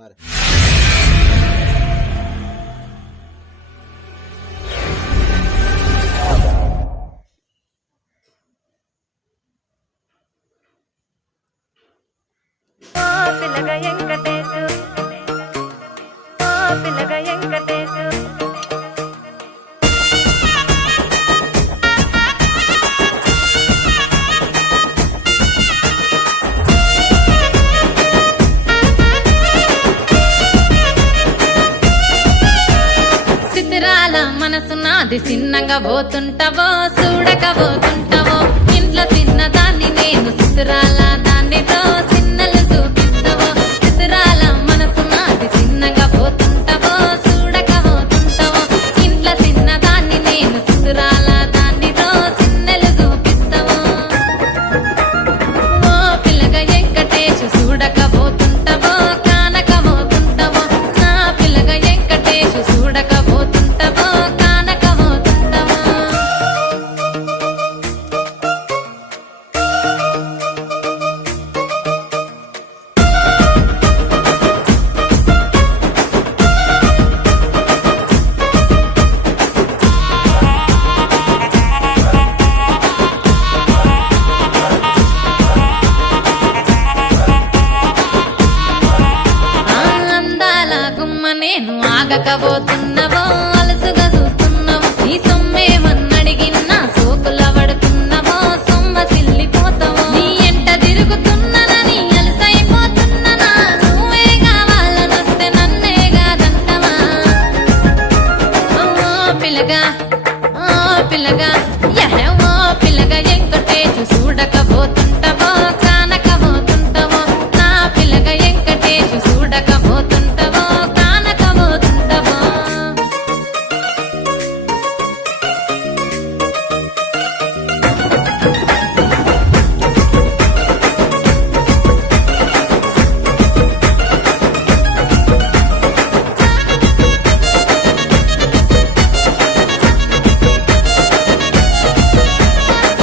మరి పిల్లగా వెంకటేశు పిల్లగా వెంకటేశు సిద్ధిరాల మనసు నాది చిన్నగా పోతుంటావో చూడక పోతుంటావో ఇంట్లో చిన్నదాన్ని నేను సిద్ధిరాల దాన్నితో చిన్నలు చూపిస్తావో సిద్ధిరాల మనసు నాది చిన్నగా పోతుంటావో చూడక పోతుంటావో ఇంట్లో చిన్నదాన్ని నేను సిద్ధిరాల దాన్నితో చిన్నలు చూపిస్తావో ఓ పిల్లగా వెంకటేశు చూడక పోతుంటావో కానక పోతుంటావో నా పిల్లగా వెంకటేశు చూడక పోతుంటావో కానక పోతుంటావో ఆ అందాల గుమ్మ నేను ఆగకపోతున్నావో అలసుగా చూస్తున్నావో నీ సొమ్మేమన్నడిగినా సోకుల పడుతున్నావో సొమ్మ సిల్లిపోతావో నీ ఎంట తిరుగుతున్నానని అలసైపోతున్నానా నువ్వే కావాలనొస్తే నన్నే కాదంటవా ఓ పిల్లగా ఓ పిల్లగా యహే ఓ పిల్లగా వెంకటేశు చూడకపోతుంటావో కానకపోతుంటావో నా పిల్లగా వెంకటేశు చూడకపోతుంటావో కానకపోతుంటావో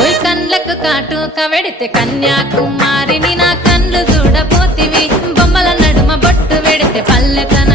ఓయ్ కండ్లకు కాటుక వెడితే కన్యాకుమారిని నా కళ్ళు చూడపోతివి బొమ్మల నడుమ బొట్టు వెడితే పల్లెతన